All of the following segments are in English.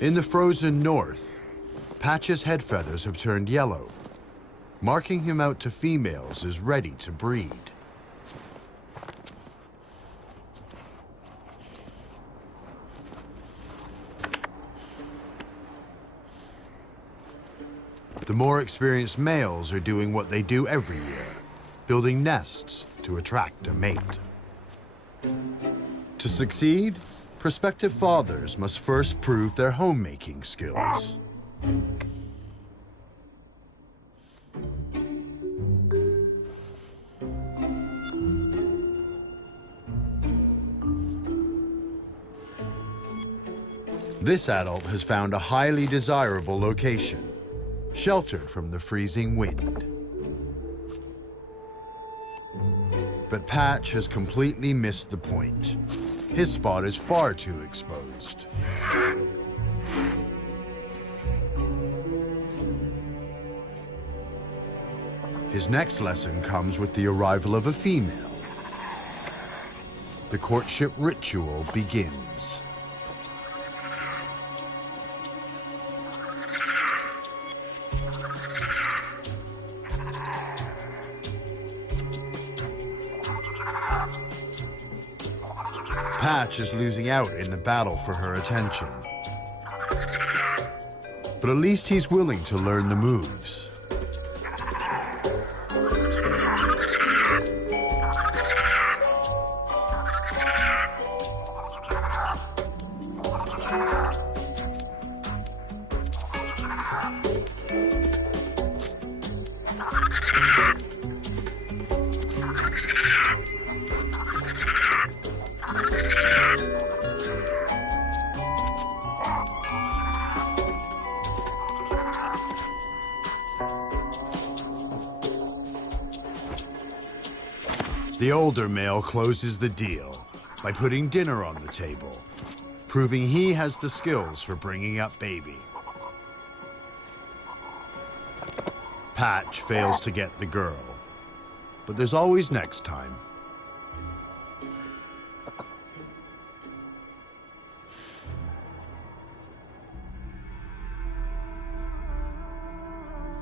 In the frozen north, Patch's head feathers have turned yellow, marking him out to females as ready to breed. The more experienced males are doing what they do every year, building nests to attract a mate. To succeed, prospective fathers must first prove their homemaking skills. This adult has found a highly desirable location, sheltered from the freezing wind. But Patch has completely missed the point. His spot is far too exposed. His next lesson comes with the arrival of a female. The courtship ritual begins. Patch is losing out in the battle for her attention. But at least he's willing to learn the moves. The older male closes the deal by putting dinner on the table, proving he has the skills for bringing up baby. Patch fails to get the girl, but there's always next time.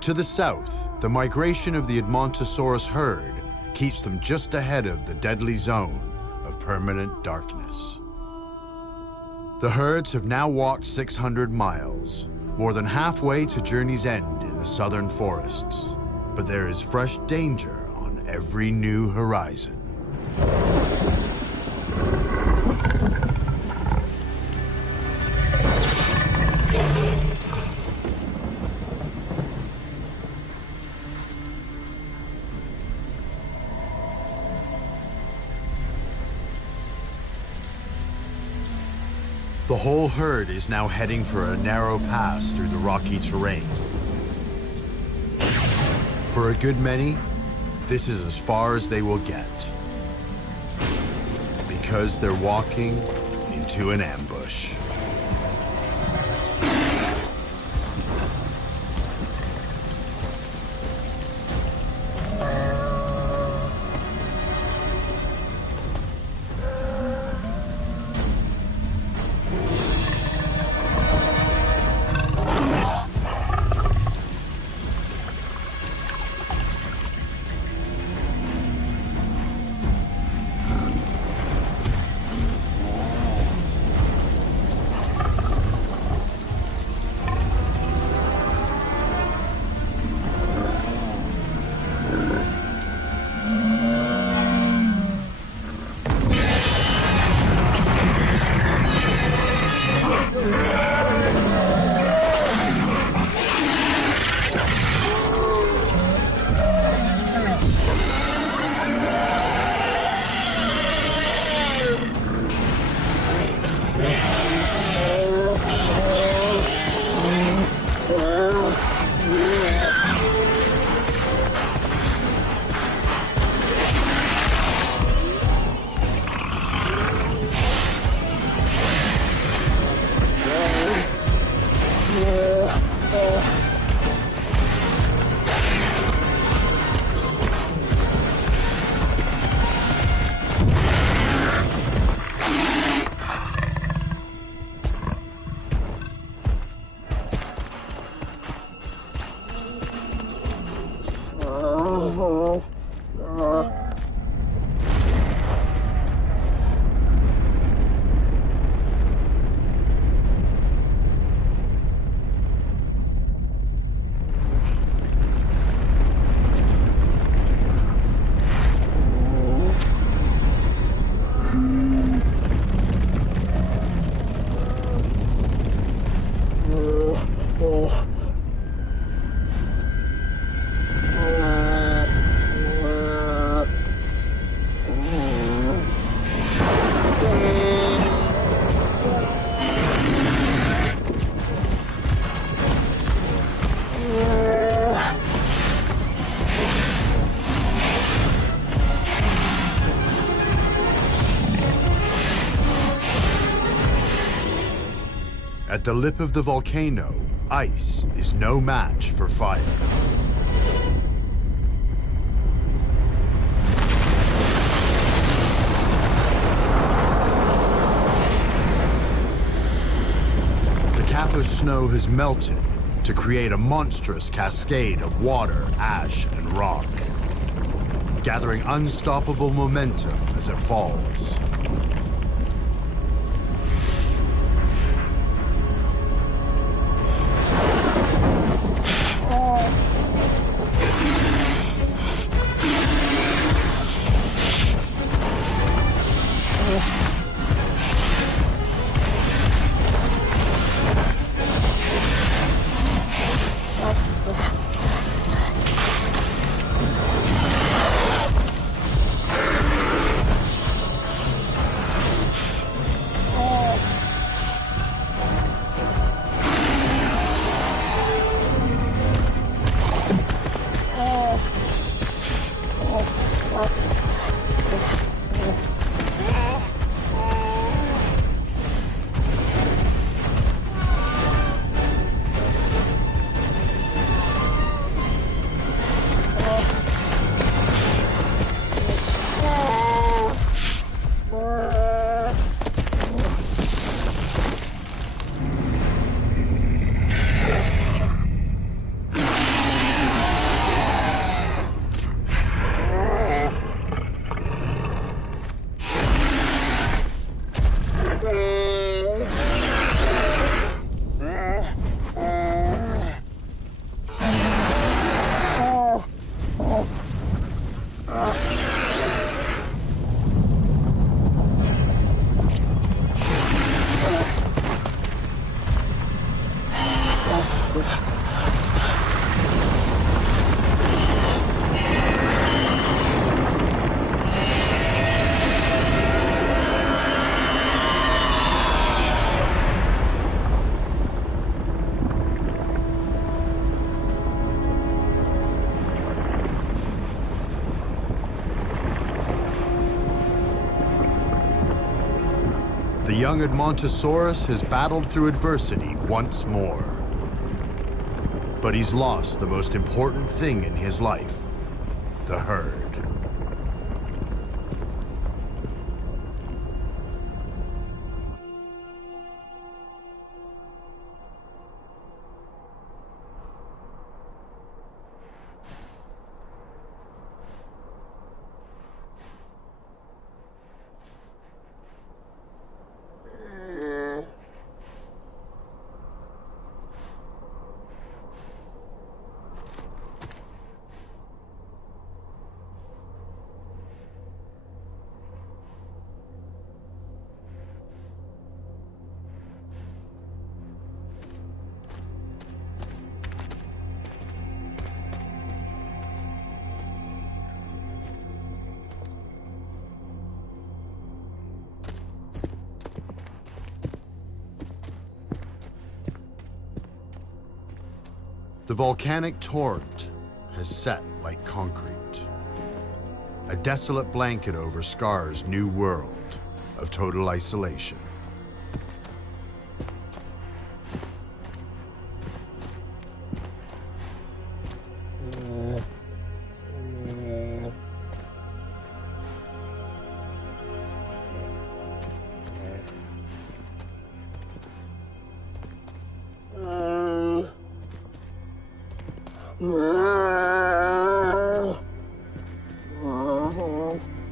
To the south, the migration of the Edmontosaurus herd keeps them just ahead of the deadly zone of permanent darkness. The herds have now walked 600 miles, more than halfway to journey's end in the southern forests, but there is fresh danger on every new horizon. The whole herd is now heading for a narrow pass through the rocky terrain. For a good many, this is as far as they will get, because they're walking into an ambush. At the lip of the volcano, ice is no match for fire. The cap of snow has melted to create a monstrous cascade of water, ash, and rock, gathering unstoppable momentum as it falls. The young Edmontosaurus has battled through adversity once more. But he's lost the most important thing in his life, the herd. The volcanic torrent has set like concrete, a desolate blanket over Scar's new world of total isolation.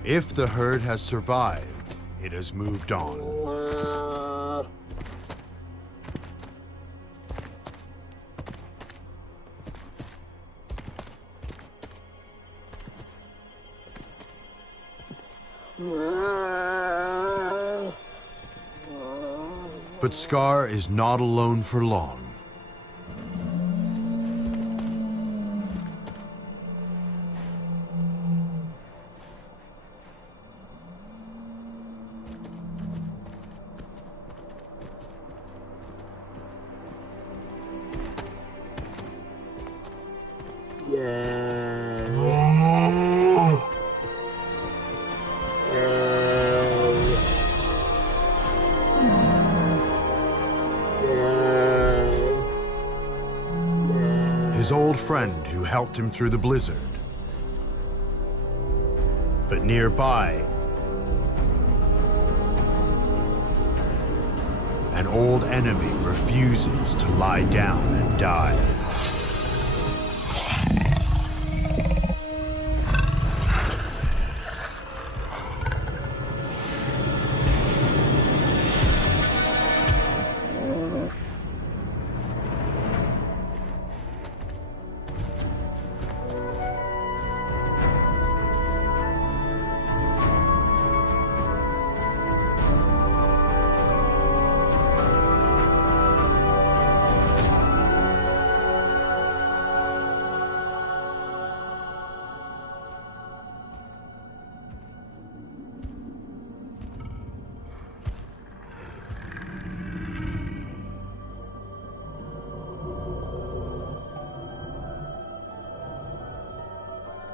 If the herd has survived, it has moved on. But Scar is not alone for long. Yeah. old friend who helped him through the blizzard. But nearby, an old enemy refuses to lie down and die.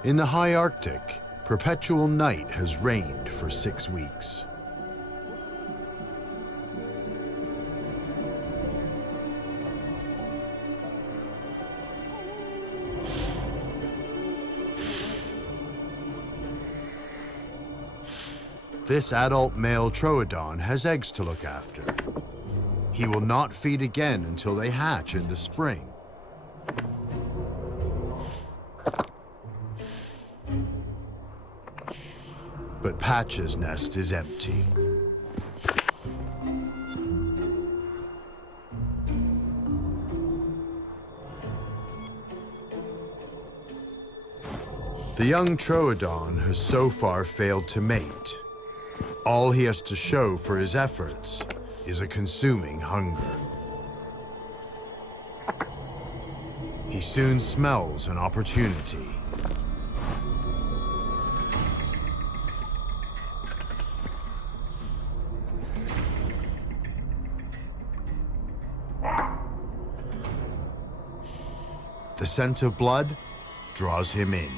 In the high Arctic, perpetual night has reigned for 6 weeks. This adult male Troodon has eggs to look after. He will not feed again until they hatch in the spring. But Patch's nest is empty. The young Troodon has so far failed to mate. All he has to show for his efforts is a consuming hunger. He soon smells an opportunity. The scent of blood draws him in.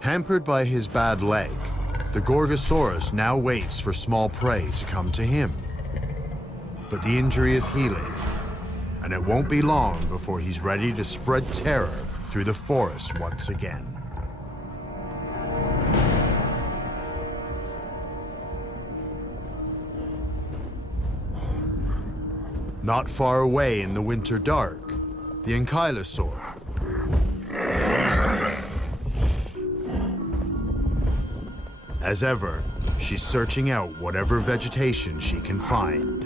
Hampered by his bad leg, the Gorgosaurus now waits for small prey to come to him. But the injury is healing, and it won't be long before he's ready to spread terror through the forest once again. Not far away in the winter dark, the Ankylosaur. As ever, she's searching out whatever vegetation she can find.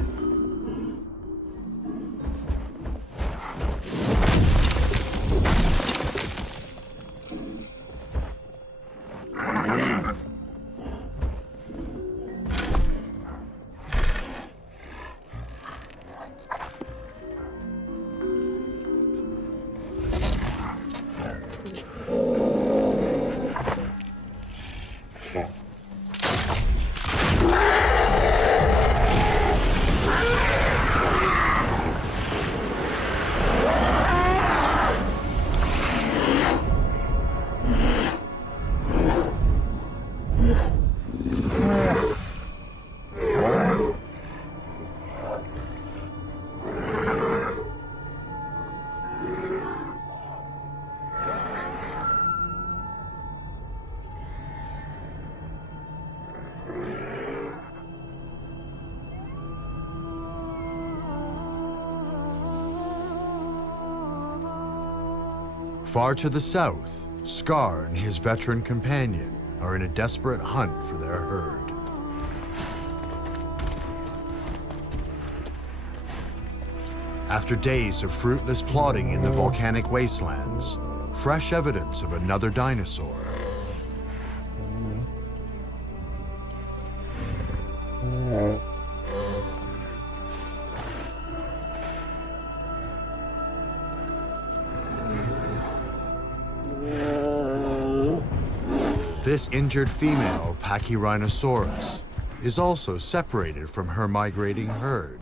Far to the south, Scar and his veteran companion are in a desperate hunt for their herd. After days of fruitless plodding in the volcanic wastelands, fresh evidence of another dinosaur. This injured female Pachyrhinosaurus is also separated from her migrating herd.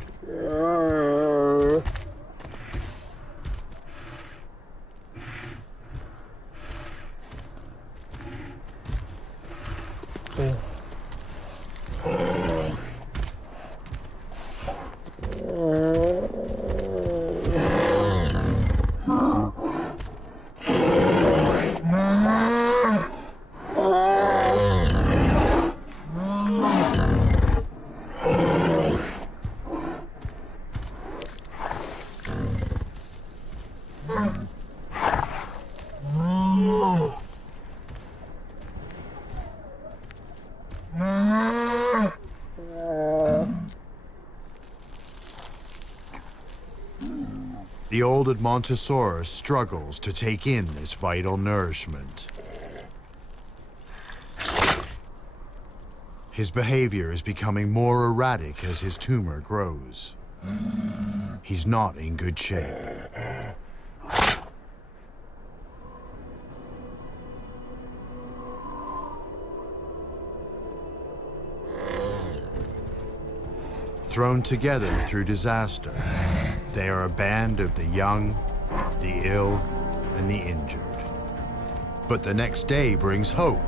The old Edmontosaurus struggles to take in this vital nourishment. His behavior is becoming more erratic as his tumor grows. He's not in good shape. Thrown together through disaster, they are a band of the young, the ill, and the injured. But the next day brings hope.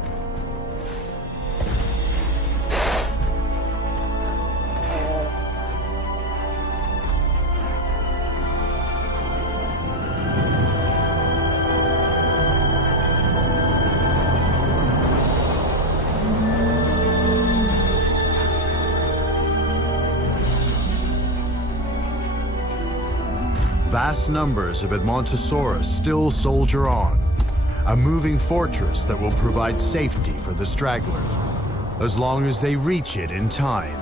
Vast numbers of Edmontosaurus still soldier on, a moving fortress that will provide safety for the stragglers, as long as they reach it in time.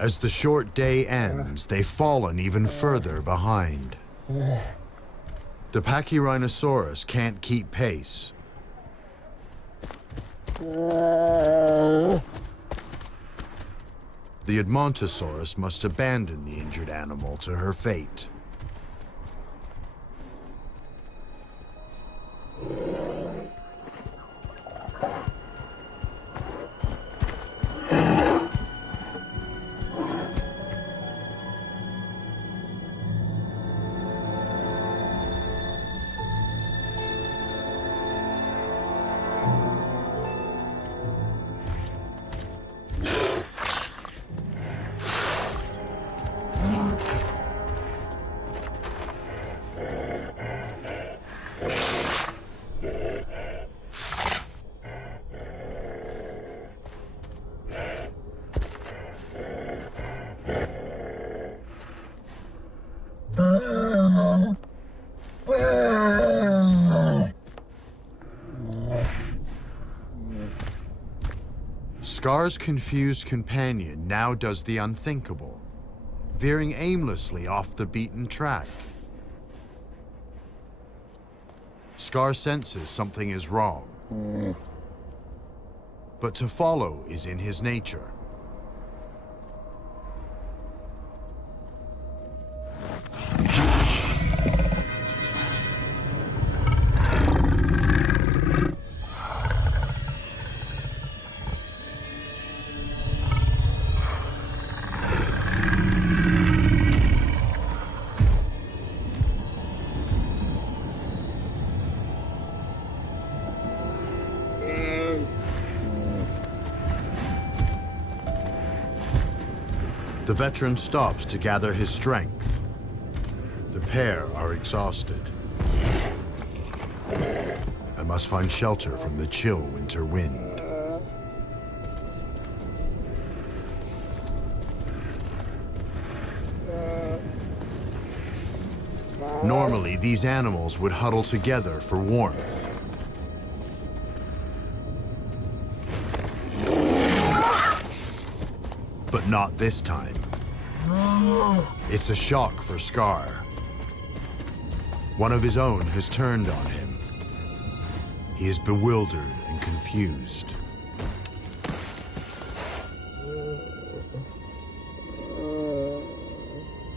As the short day ends, they've fallen even further behind. The Pachyrhinosaurus can't keep pace. The Edmontosaurus must abandon the injured animal to her fate. Scar's confused companion now does the unthinkable, veering aimlessly off the beaten track. Scar senses something is wrong, but to follow is in his nature. The veteran stops to gather his strength. The pair are exhausted and must find shelter from the chill winter wind. Normally, these animals would huddle together for warmth. But not this time. It's a shock for Scar. One of his own has turned on him. He is bewildered and confused.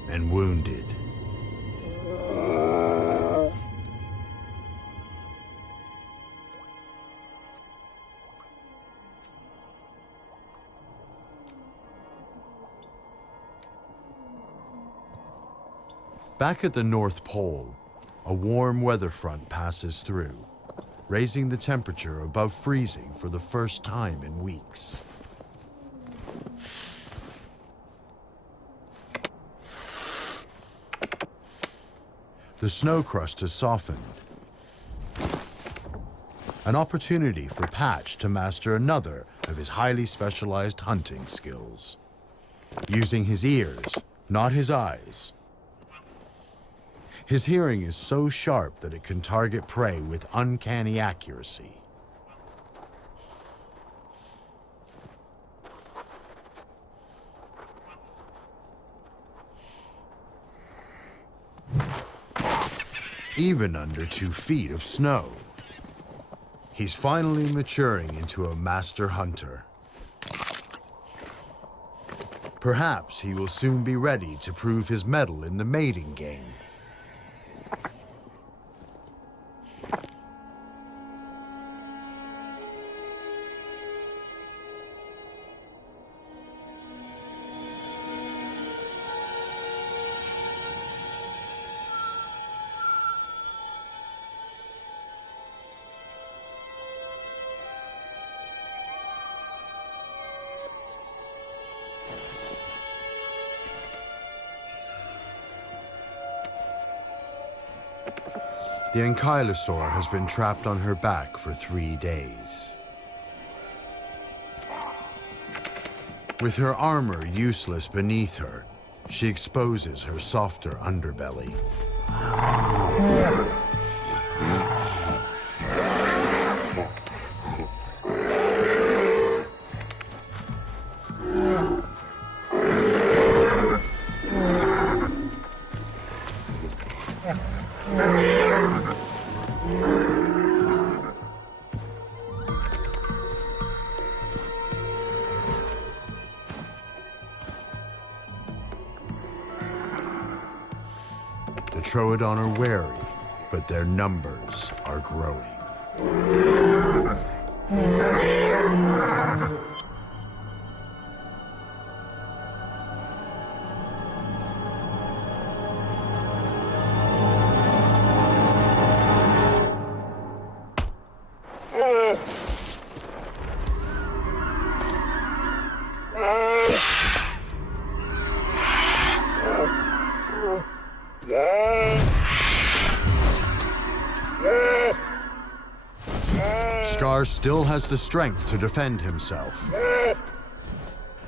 And wounded. Back at the North Pole, a warm weather front passes through, raising the temperature above freezing for the first time in weeks. The snow crust has softened. An opportunity for Patch to master another of his highly specialized hunting skills. Using his ears, not his eyes. His hearing is so sharp that it can target prey with uncanny accuracy. Even under 2 feet of snow. He's finally maturing into a master hunter. Perhaps he will soon be ready to prove his mettle in the mating game. The ankylosaur has been trapped on her back for 3 days. With her armor useless beneath her, she exposes her softer underbelly. The Troodon are wary, but their numbers are growing. Scar still has the strength to defend himself,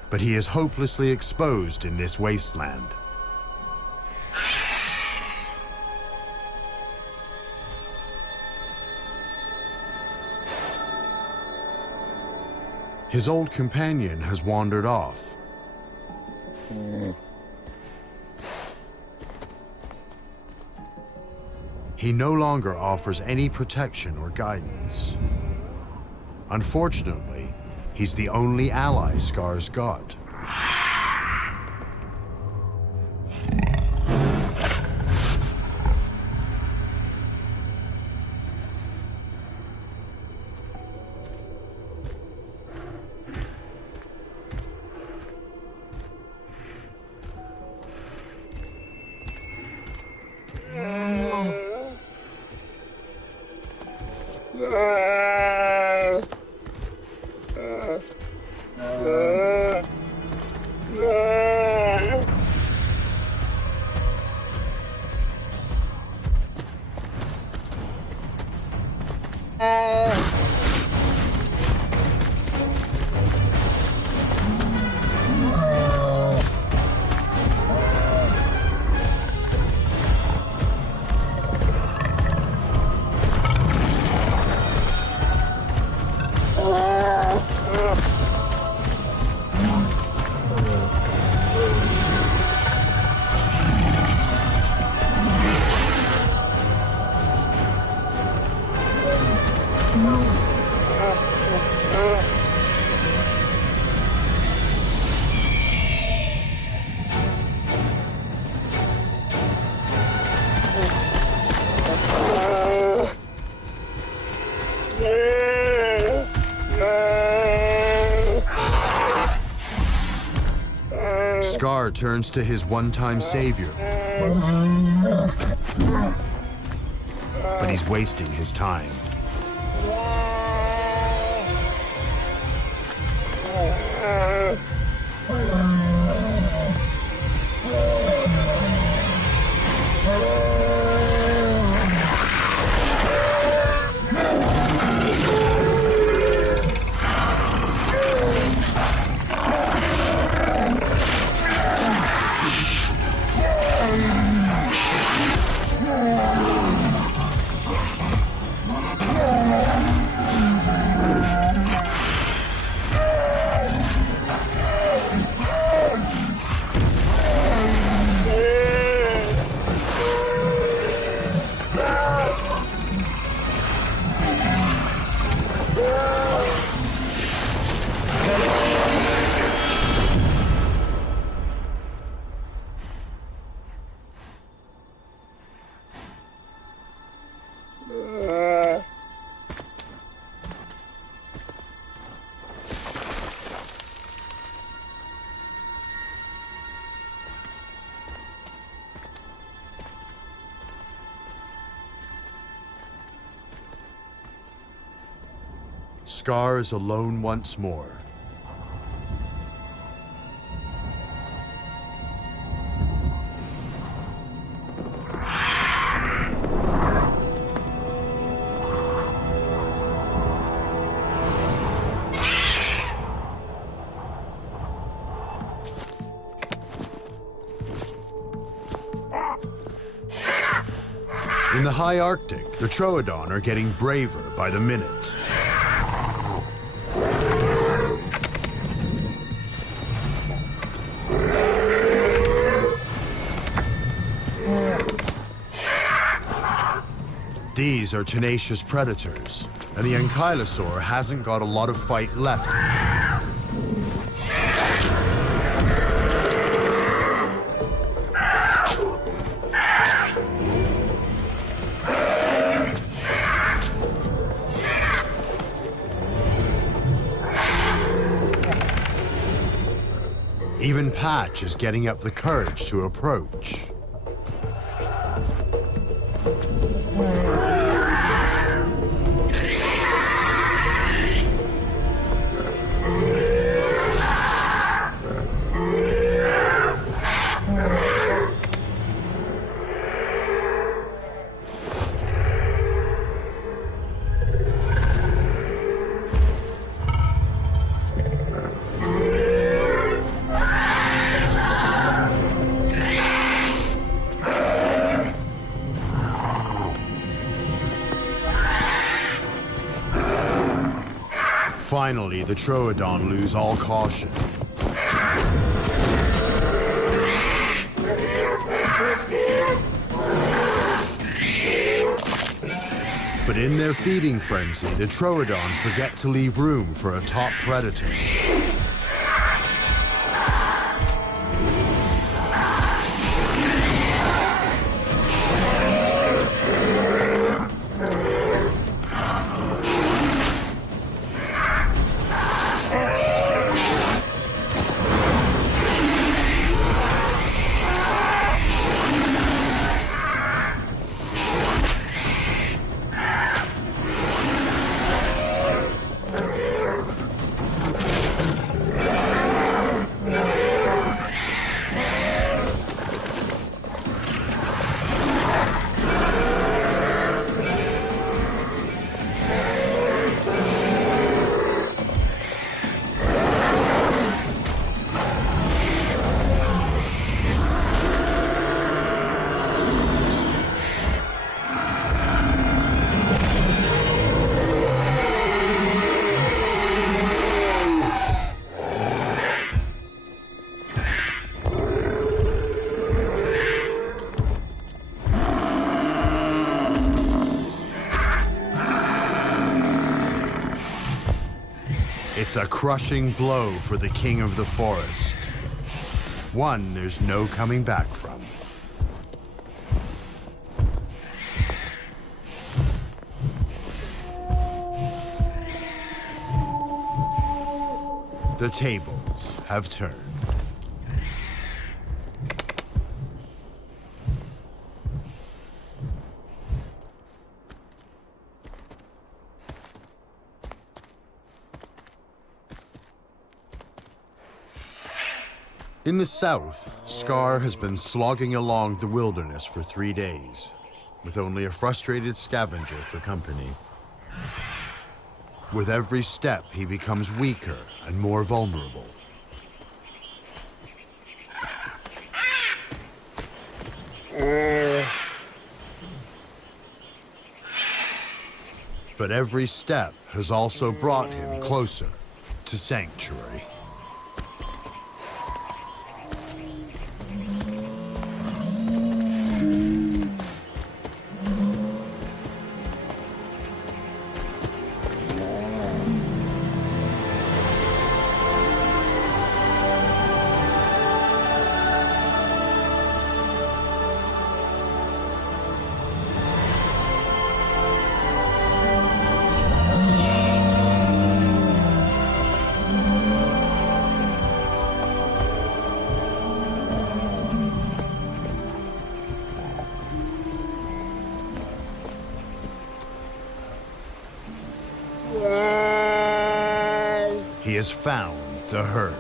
but he is hopelessly exposed in this wasteland. His old companion has wandered off. He no longer offers any protection or guidance. Unfortunately, he's the only ally Scar's got. turns to his one-time savior. But he's wasting his time. Scar is alone once more. In the high Arctic, the Troodon are getting braver by the minute. These are tenacious predators, and the ankylosaur hasn't got a lot of fight left. Even Patch is getting up the courage to approach. Finally, the Troodon lose all caution. But in their feeding frenzy, the Troodon forget to leave room for a top predator. It's a crushing blow for the king of the forest. One there's no coming back from. The tables have turned. In the south, Scar has been slogging along the wilderness for 3 days, with only a frustrated scavenger for company. With every step, he becomes weaker and more vulnerable. But every step has also brought him closer to sanctuary. He has found the herd.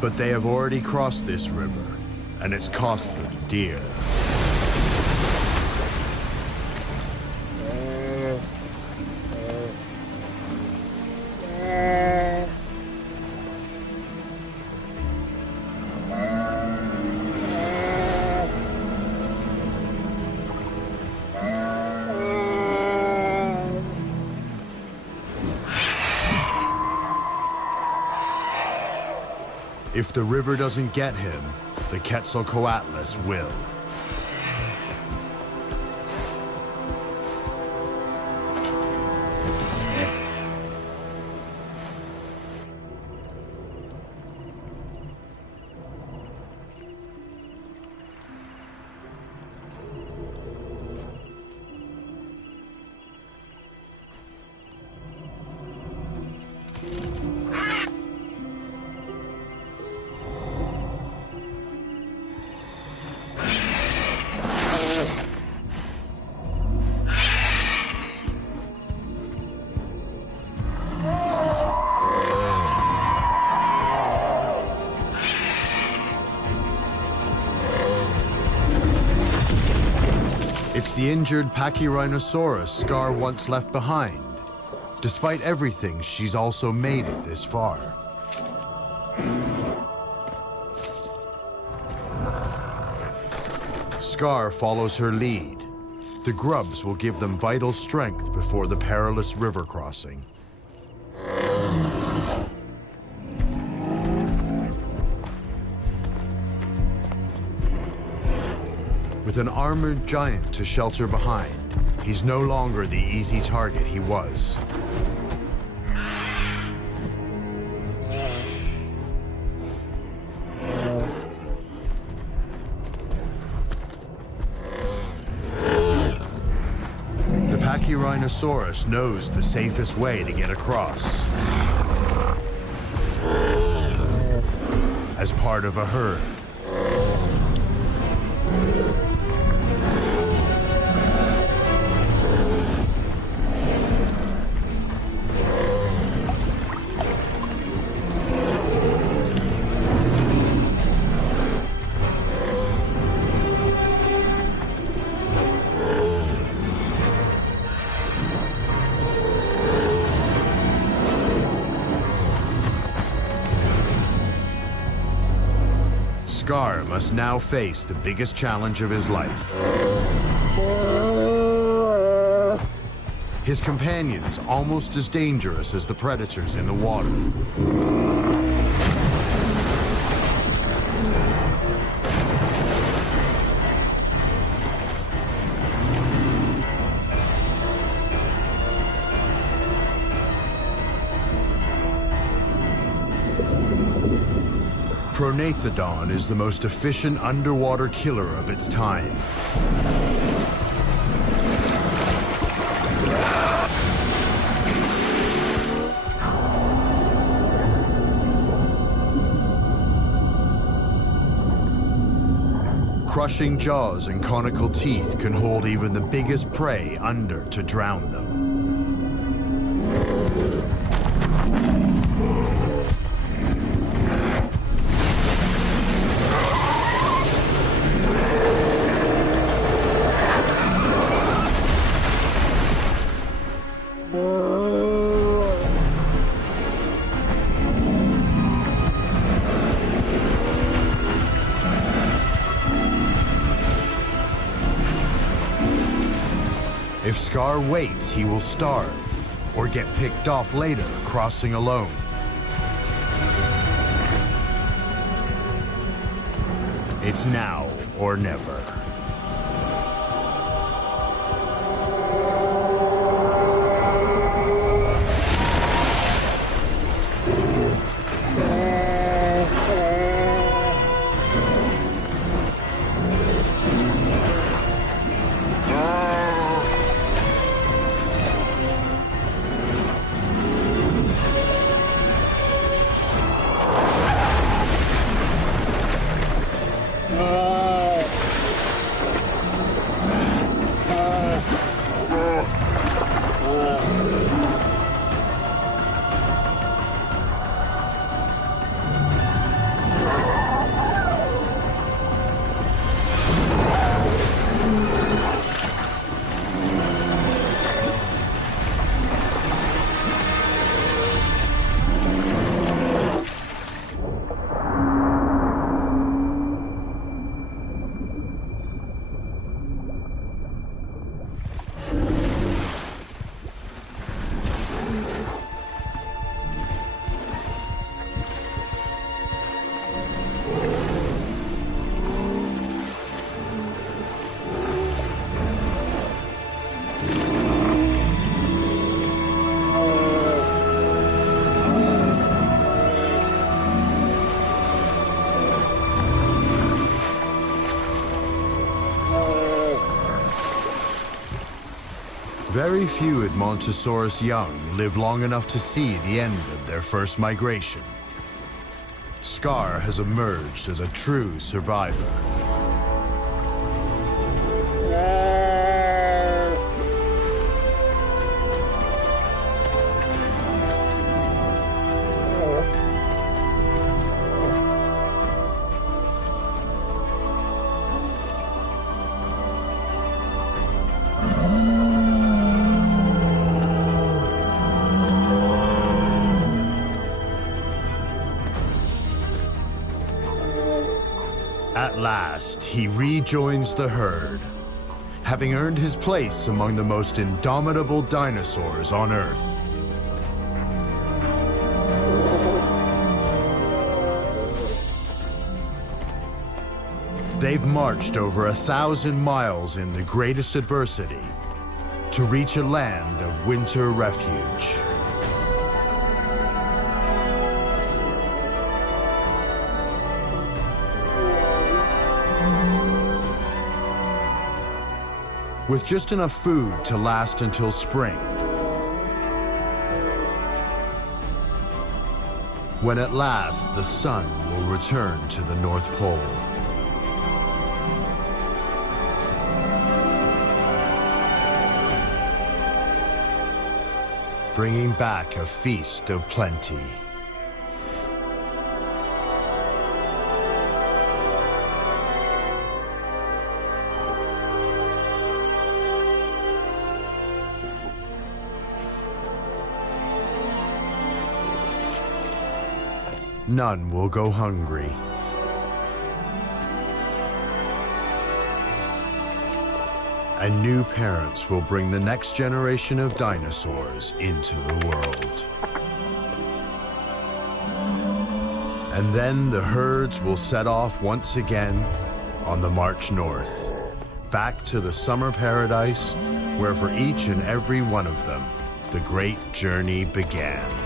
But they have already crossed this river, and it's cost them dear. If the river doesn't get him, the Quetzalcoatlus will. It's the injured Pachyrhinosaurus Scar once left behind. Despite everything, she's also made it this far. Scar follows her lead. The grubs will give them vital strength before the perilous river crossing. With an armored giant to shelter behind, he's no longer the easy target he was. The Pachyrhinosaurus knows the safest way to get across. As part of a herd. Scar must now face the biggest challenge of his life. His companions almost as dangerous as the predators in the water. Prognathodon is the most efficient underwater killer of its time. Crushing jaws and conical teeth can hold even the biggest prey under to drown them. If Scar waits, he will starve or get picked off later, crossing alone. It's now or never. Very few Edmontosaurus young live long enough to see the end of their first migration. Scar has emerged as a true survivor. At last, he rejoins the herd, having earned his place among the most indomitable dinosaurs on Earth. They've marched over 1,000 miles in the greatest adversity to reach a land of winter refuge. With just enough food to last until spring, when at last the sun will return to the North Pole. Bringing back a feast of plenty. None will go hungry. And new parents will bring the next generation of dinosaurs into the world. And then the herds will set off once again on the march north, back to the summer paradise where for each and every one of them, the great journey began.